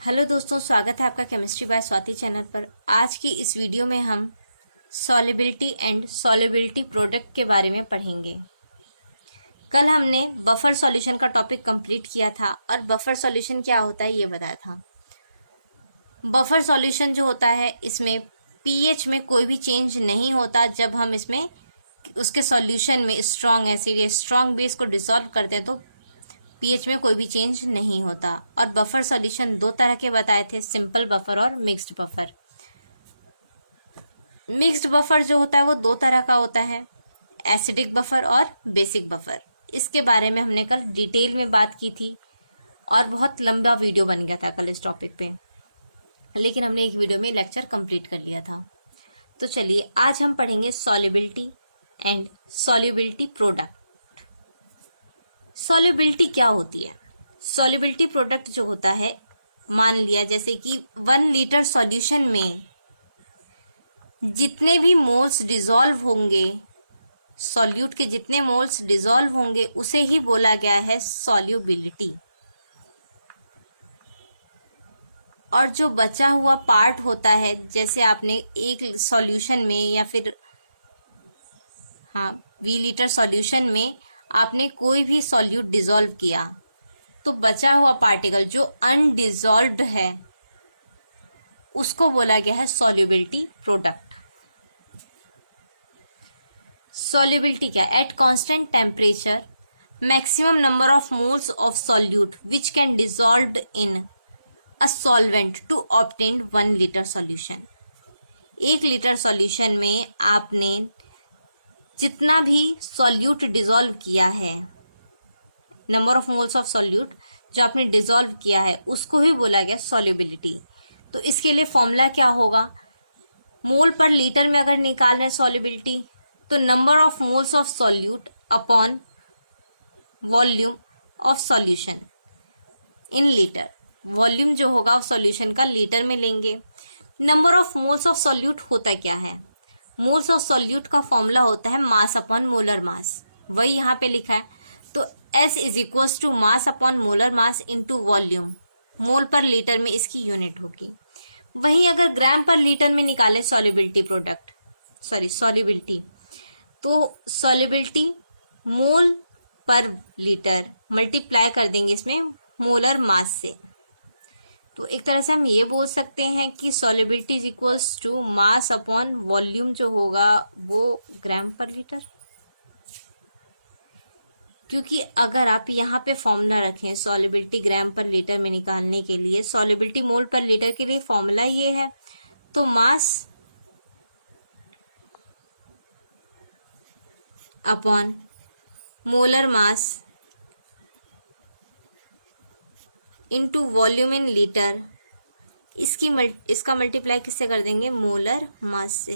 Hello दोस्तों, स्वागत है आपका केमिस्ट्री बाय स्वाति चैनल पर। आज की इस वीडियो में हम सॉल्युबिलिटी एंड सॉल्युबिलिटी प्रोडक्ट के बारे में पढ़ेंगे। कल हमने बफर सॉल्यूशन का टॉपिक कंप्लीट किया था और बफर सॉल्यूशन क्या होता है ये बताया था। बफर सॉल्यूशन जो होता है इसमें पीएच में कोई भी चेंज नहीं होता। जब हम इसमें उसके सॉल्यूशन में स्ट्रॉन्ग एसिड या स्ट्रॉन्ग बेस को डिसॉल्व करते हैं तो पीएच में कोई भी चेंज नहीं होता। और बफर सॉल्यूशन दो तरह के बताए थे, सिंपल बफर और मिक्स्ड बफर। मिक्स्ड बफर जो होता है वो दो तरह का होता है, एसिडिक बफर और बेसिक बफर। इसके बारे में हमने कल डिटेल में बात की थी और बहुत लंबा वीडियो बन गया था कल इस टॉपिक पे, लेकिन हमने एक वीडियो में लेक्चर कंप्लीट कर लिया था। तो चलिए आज हम पढ़ेंगे solubility and solubility product. Solubility क्या होती है? सॉल्युबिलिटी प्रोडक्ट जो होता है, मान लिया जैसे कि 1 लीटर सॉल्यूशन में जितने भी मोल्स डिसॉल्व होंगे, सॉल्यूट के जितने मोल्स डिसॉल्व होंगे उसे ही बोला गया है सॉल्युबिलिटी। और जो बचा हुआ पार्ट होता है, जैसे आपने एक सॉल्यूशन में या फिर 20 लीटर सॉल्यूशन में आपने कोई भी सॉल्यूट डिसॉल्व किया तो बचा हुआ पार्टिकल जो अनडिसॉल्व्ड है उसको बोला गया है सॉल्युबिलिटी प्रोडक्ट। सॉल्युबिलिटी क्या? At constant temperature maximum number of moles of solute which can dissolved in a solvent to obtain 1 litre solution. 1 litre solution में आपने जितना भी सॉल्यूट डिसॉल्व किया है, number of moles of solute जो आपने dissolve किया है उसको ही बोला गया सॉल्युबिलिटी। तो इसके लिए फॉर्मूला क्या होगा? मोल पर लीटर में अगर निकाल रहे हैं सॉल्युबिलिटी तो number of moles of solute upon volume of solution in litre. Volume जो होगा सॉल्यूशन का लीटर में लेंगे। Number of moles of solute होता क्या है? मोल्स ऑफ सॉल्यूट का फॉर्मूला होता है मास अपॉन मोलर मास, वही यहाँ पे लिखा है। तो S is equal to mass upon molar mass into volume. Mole पर लीटर में इसकी यूनिट होगी। वहीं अगर ग्राम पर लीटर में निकाले सॉल्युबिलिटी प्रोडक्ट, सॉल्युबिलिटी, तो सॉल्युबिलिटी मोल पर लीटर मल्टीप्लाई कर देंगे इसमें मोलर मास से। तो एक तरह से हम ये बोल सकते हैं कि solubility is equals to mass upon volume जो होगा वो ग्राम पर लीटर। क्योंकि अगर आप यहाँ पे फॉर्मूला रखें सॉल्युबिलिटी ग्राम पर लीटर में निकालने के लिए, सॉल्युबिलिटी मोल पर लीटर के लिए फॉर्मूला ये है, तो मास upon molar mass into volume in litre, इसका मल्टीप्लाई किससे कर देंगे? मोलर मास से।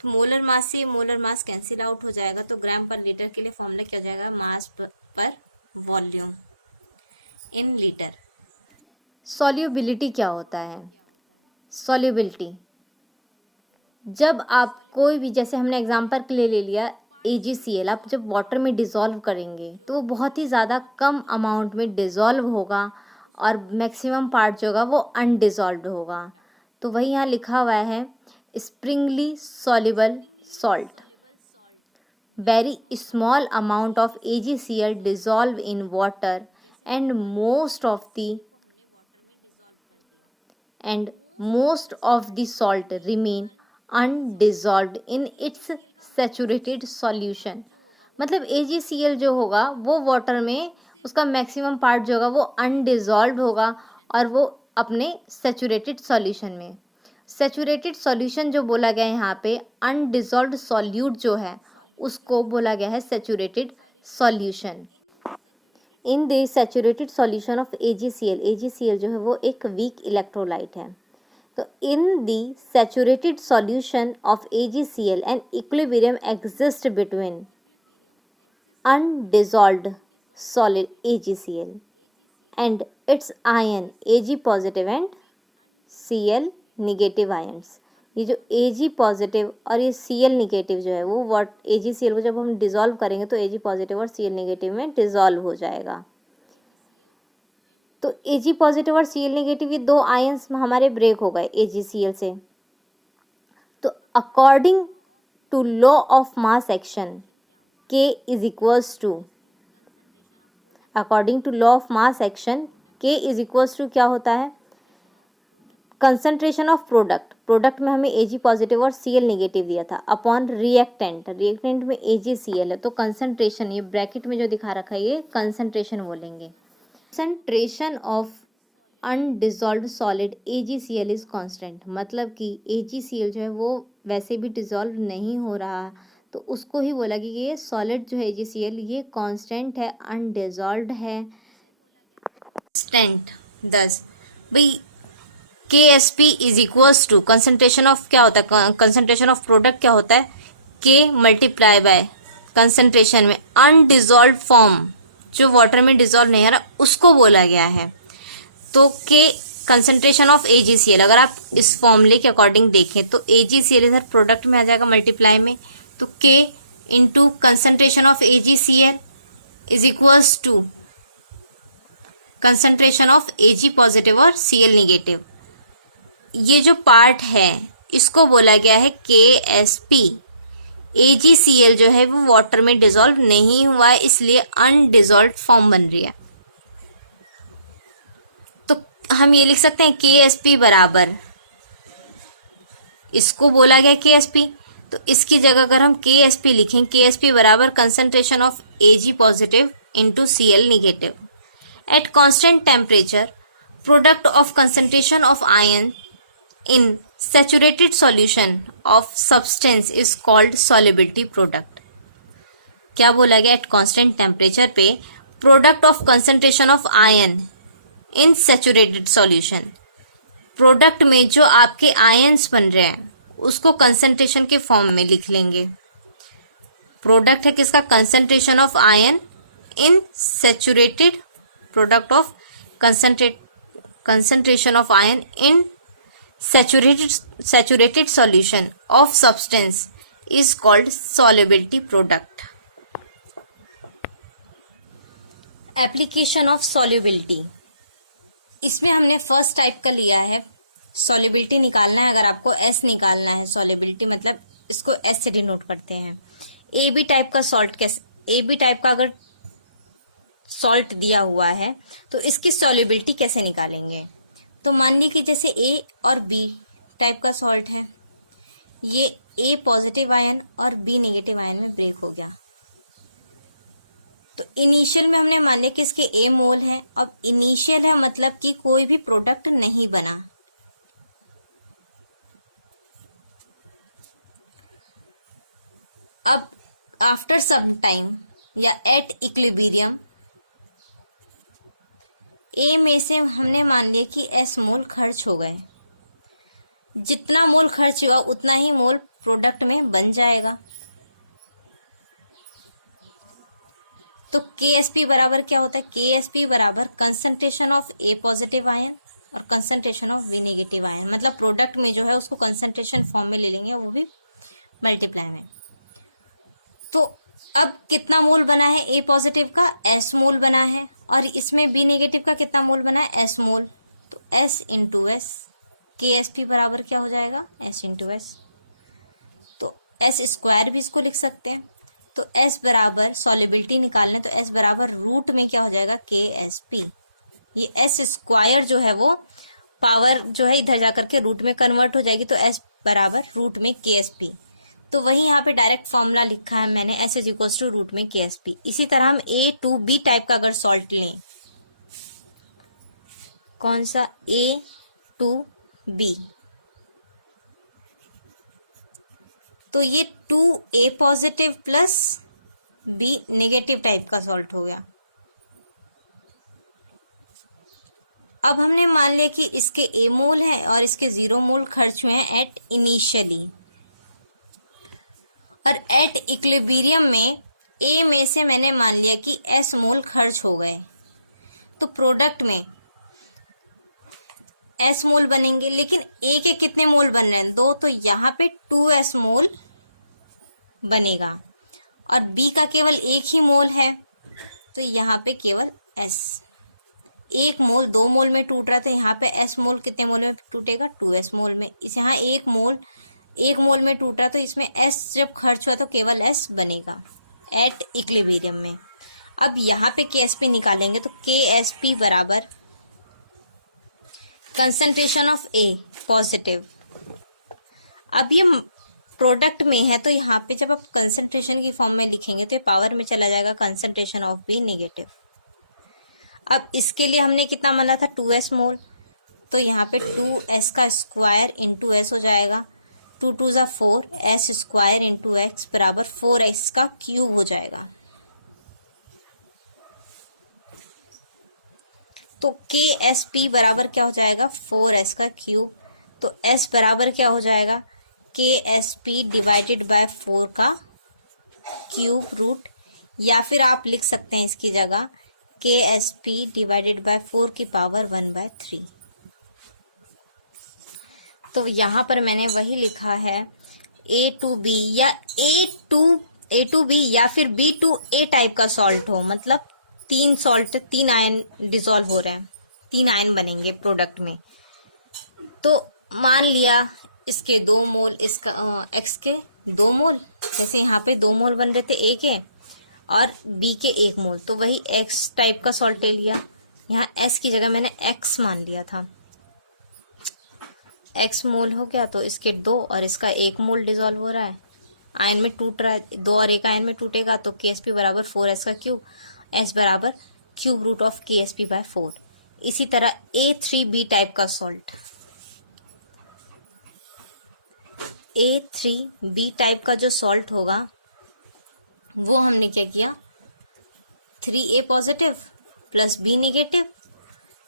तो मोलर मास से मोलर मास कैंसिल आउट हो जाएगा, तो ग्राम पर लीटर के लिए फॉर्मूला क्या हो जाएगा? मास पर वॉल्यूम इन लीटर। सॉल्युबिलिटी क्या होता है? सॉल्युबिलिटी जब आप कोई भी, जैसे हमने एग्जांपल के लिए ले लिया AgCl, आप जब वाटर में डिज़ोल्व करेंगे तो वो बहुत ही ज़्यादा कम अमाउंट में डिज़ोल्व होगा और मैक्सिमम पार्ट जो होगा वो अनडिज़ोल्व्ड होगा। तो वही यहाँ लिखा हुआ है Sprüngli soluble salt, very small amount of AgCl dissolve in water and most of the salt remain undissolved in its saturated solution। मतलब AgCl जो होगा वो वाटर में उसका मैक्सिमम पार्ट जो होगा वो अनडिजॉल्व होगा और वो अपने सेचुरेटेड सॉल्यूशन में, सेचुरेटेड सॉल्यूशन जो बोला गया है यहाँ पे, अनडिजॉल्व्ड सॉल्यूट जो है उसको बोला गया है saturated solution. In the saturated solution of AgCl जो है वो एक वीक इलेक्ट्रोलाइट है। तो in the saturated solution of AgCl an equilibrium exist between undissolved solid AgCl and its ion Ag positive and Cl negative ions. ये जो Ag positive और ये Cl निगेटिव जो है वो AgCl को जब हम डिसॉल्व करेंगे तो Ag पॉजिटिव और Cl निगेटिव में डिसॉल्व हो जाएगा। तो Ag पॉजिटिव और Cl नेगेटिव ये दो आयंस हमारे ब्रेक हो गए AgCl से। तो according to law of mass action K is equals to, according to law of mass action K is equals to क्या होता है, कंसंट्रेशन ऑफ प्रोडक्ट में हमें Ag पॉजिटिव और Cl नेगेटिव दिया था अपॉन रिएक्टेंट में AgCl है, तो कंसंट्रेशन, ये ब्रैकेट में जो दिखा रखा है ये कंसंट्रेशन बोलेंगे। Concentration of undissolved solid AgCl is constant, मतलब कि AgCl जो है वो वैसे भी डिजॉल्व नहीं हो रहा, तो उसको ही बोला कि ये सॉलिड जो है AgCl ये कांस्टेंट है, अनडिजॉल्व्ड है। कांस्टेंट दस भाई KSP is equals to concentration of क्या होता है, कंसंट्रेशन ऑफ प्रोडक्ट क्या होता है, K मल्टीप्लाई बाय कंसंट्रेशन में अनडिजॉल्व फॉर्म जो वाटर में डिजॉल्व नहीं आ रहा उसको बोला गया है। तो K कंसंट्रेशन ऑफ AgCl, अगर आप इस फॉर्मूले के अकॉर्डिंग देखें तो AgCl इधर प्रोडक्ट में आ जाएगा मल्टीप्लाई में, तो K into concentration of AgCl is equals to concentration of Ag positive और Cl नेगेटिव। ये जो पार्ट है इसको बोला गया है KSP। AgCl जो है वो वाटर में डिजॉल्व नहीं हुआ है, इसलिए अनडिजॉल्व फॉर्म बन रही है। तो हम ये लिख सकते हैं KSP बराबर, इसको बोला गया KSP, तो इसकी जगह अगर हम KSP लिखें, KSP बराबर concentration of Ag positive into Cl negative eight constant temperature, product of concentration of ion in saturated solution of substance is called solubility product। क्या बोला गया, एट कांस्टेंट टेम्परेचर पे product of concentration of ion in saturated solution, product में जो आपके ions बन रहे हैं उसको कंसंट्रेशन के फॉर्म में लिख लेंगे। प्रोडक्ट है किसका, concentration of ion in saturated, product of concentration of ion in saturated solution of substance is called solubility product। Application of solubility, इसमें हमने फर्स्ट टाइप का लिया है, solubility निकालना है। अगर आपको S निकालना है, solubility मतलब इसको S से डिनोट करते हैं। AB टाइप का सॉल्ट कैसे, AB टाइप का अगर सॉल्ट दिया हुआ है तो इसकी solubility कैसे निकालेंगे। तो मान ली कि जैसे A और B टाइप का सॉल्ट है, ये A पॉजिटिव आयन और B नेगेटिव आयन में ब्रेक हो गया। तो इनिशियल में हमने मान लिया कि इसके A मोल है, अब इनिशियल है मतलब कि कोई भी प्रोडक्ट नहीं बना। अब आफ्टर सम टाइम या एट इक्विलिब्रियम ए में से हमने मान लिया कि S मोल खर्च हो गए, जितना मोल खर्च हुआ उतना ही मोल प्रोडक्ट में बन जाएगा। तो KSP बराबर क्या होता है, KSP बराबर concentration of A positive ion और concentration of B negative ion, मतलब प्रोडक्ट में जो है उसको कंसंट्रेशन फॉर्म में ले लेंगे, वो भी मल्टीप्लाई में। तो अब कितना मोल बना है A पॉजिटिव का, S मोल बना है, और इसमें B नेगेटिव का कितना मोल बना है, S मोल। तो S इंटू S, KSP बराबर क्या हो जाएगा, S इंटू S। तो S स्क्वायर भी इसको लिख सकते हैं। तो S बराबर सॉलिबिलिटी निकालने, तो S बराबर रूट में क्या हो जाएगा, KSP। ये S स्क्वायर जो है वो पावर जो है इधर जाकर के रूट में कन्वर्ट हो जाएगी, तो S बराबर रूट में KSP। तो वही यहाँ पे डायरेक्ट फॉर्मूला लिखा है मैंने, S is equal to root में KSP। इसी तरह हम A टू B टाइप का अगर सॉल्ट लें, कौन सा, A टू B, तो ये 2A positive plus B negative type का सॉल्ट हो गया। अब हमने मान लिया कि इसके A मोल है और इसके 0 मोल खर्च हुए हैं एट इनिशियली, और एट इक्विलिब्रियम में A में से मैंने मान लिया कि S मोल खर्च हो गए, तो प्रोडक्ट में S मोल बनेंगे, लेकिन A के कितने मोल बन रहे हैं, 2, तो यहाँ पे 2S मोल बनेगा, और B का केवल एक ही मोल है, तो यहाँ पे केवल S। 1 मोल 2 मोल में टूट रहा था, यहाँ पे S मोल कितने मोल में टूटेगा, 2S मोल में। इस यहाँ 1 मोल में टूटा तो इसमें S जब खर्च हुआ तो केवल S बनेगा एट इक्विलिब्रियम में। अब यहाँ पे KSP निकालेंगे तो KSP बराबर कंसंट्रेशन ऑफ A पॉजिटिव। अब ये प्रोडक्ट में है तो यहाँ पे जब आप कंसंट्रेशन की फॉर्म में लिखेंगे तो ये पावर में चला जाएगा, कंसंट्रेशन ऑफ B नेगेटिव। अब इसके लिए हमने कितना माना था, 2S मोल, तो यहाँ पे 2S का स्क्वायर इंटू S हो जाएगा, 2 2 जा 4, S स्क्वायर इंटू एक्स बराबर 4x का क्यूब हो जाएगा। तो KSP बराबर क्या हो जाएगा, 4S का क्यूब। तो S बराबर क्या हो जाएगा, KSP डिवाइडेड बाय 4 का क्यूब रूट, या फिर आप लिख सकते हैं इसकी जगह KSP डिवाइडेड बाय 4 की पावर 1/3। तो यहाँ पर मैंने वही लिखा है A to B या A to B या फिर B to A टाइप का सॉल्ट हो, मतलब 3 आयन डिसॉल्व हो रहे हैं, 3 आयन बनेंगे प्रोडक्ट में। तो मान लिया इसके 2 मोल, इसका X के 2 मोल, जैसे यहाँ पे 2 मोल बन रहे थे A के और B के 1 मोल, तो वही X टाइप का सॉल्ट ले लिया। यहाँ S की जगह मैंने X मान लिया था, X मोल हो गया, तो इसके 2 और इसका 1 मोल डिसॉल्व हो रहा है, आयन में टूट रहा है, 2 और 1 आयन में टूटेगा, तो KSP बराबर 4S का क्यूब, S बराबर cube root of KSP by 4। इसी तरह A3B टाइप का सॉल्ट, A3B टाइप का जो सॉल्ट होगा वो हमने क्या किया, 3A positive plus B negative,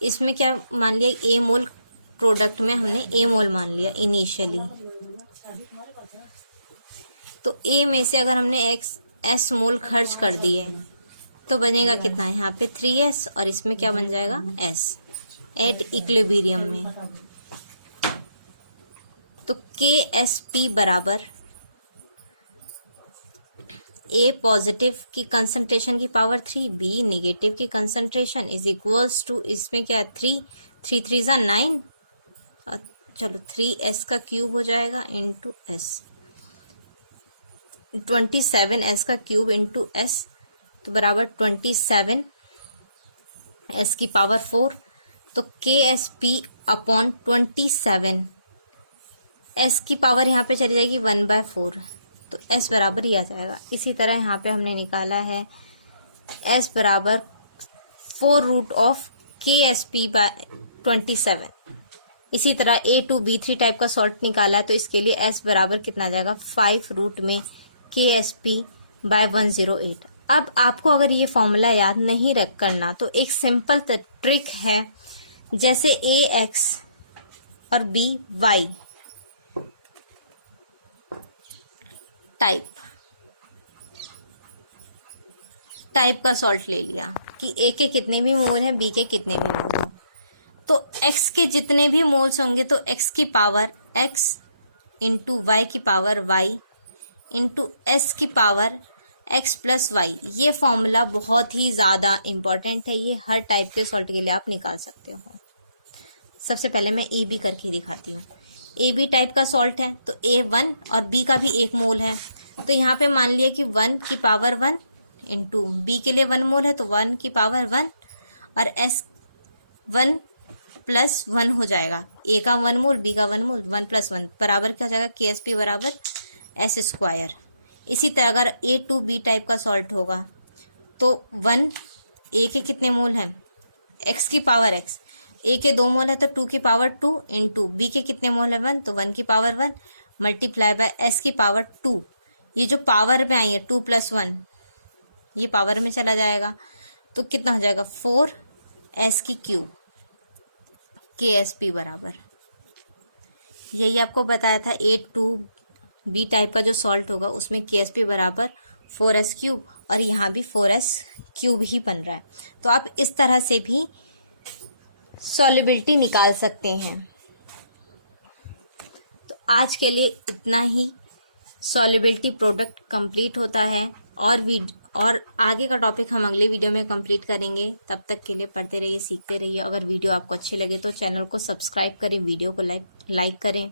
इसमें क्या मान लिया, A मोल प्रोडक्ट में हमने A मोल मान लिया इनिशियली। तो A में से अगर हमने S मोल खर्च कर दिए तो बनेगा कितना, यहाँ पे 3S और इसमें क्या बन जाएगा, S एट इक्विलिब्रियम में। तो KSP बराबर A पॉजिटिव की कंसंट्रेशन की पावर 3, B नेगेटिव की कंसंट्रेशन इज इक्वल्स टू, इसमें क्या 3 3 जा 9, चलो 3S का क्यूब हो जाएगा इंटू S, 27S का क्यूब इंटू S, तो बराबर 27 S की पावर 4। तो KSP अपॉन 27 S की पावर यहाँ पे चली जाएगी 1/4, तो S बराबर ही आ जाएगा। इसी तरह यहाँ पे हमने निकाला है S बराबर 4 रूट ऑफ KSP बाय 27। इसी तरह A to B3 टाइप का सॉल्ट निकाला है, तो इसके लिए S बराबर कितना आ जाएगा, 5 रूट में KSP बाय 108। अब आपको अगर ये फॉर्मूला याद नहीं रख करना तो एक सिंपल ट्रिक है, जैसे A X और B Y टाइप का सॉल्ट ले लिया कि A के कितने भी मोल हैं, B के कितने भी मोल हैं, तो X के जितने भी मोल्स होंगे तो X की पावर X इंटू Y की पावर Y इंटू S की पावर X प्लस Y। ये फॉर्मूला बहुत ही ज्यादा इंपॉर्टेंट है, ये हर टाइप के सॉल्ट के लिए आप निकाल सकते हो। सबसे पहले मैं A B करके दिखाती हूँ। A B टाइप का सॉल्ट है तो A 1 और B का भी 1 मोल है, तो यहाँ पे मान लिया कि 1 की पावर 1 इंटू B के लिए 1 मोल है तो 1 की पावर 1 और S 1 प्लस 1 हो जाएगा, A का 1 मोल B का 1 मोल, 1 प्लस 1 बराबर क्या हो जाएगा, KSP बराबर S स्क्वायर। इसी तरह अगर A to B टाइप का सॉल्ट होगा तो 1 A के कितने मोल है, X की पावर X, A के 2 मोल है तो 2 की पावर 2 इंटू B के कितने मोल है 1, तो 1 की पावर 1 मल्टीप्लाई बाय S की पावर 2। ये जो पावर में आई है 2 प्लस 1 ये पावर में चला जाएगा, तो कितना हो जाएगा 4S की क्यूब, KSP बराबर। यही आपको बताया था A to B टाइप का जो सॉल्ट होगा उसमें KSP बराबर 4S क्यूब, और यहाँ भी 4S क्यूब ही बन रहा है। तो आप इस तरह से भी सॉल्युबिलिटी निकाल सकते हैं। तो आज के लिए इतना ही। सॉल्युबिलिटी प्रोडक्ट कंप्लीट होता है, और आगे का टॉपिक हम अगले वीडियो में कंप्लीट करेंगे। तब तक के लिए पढ़ते रहिए, सीखते रहिए। अगर वीडियो आपको अच्छी लगे तो चैनल को सब्सक्राइब करें, वीडियो को लाइक करें।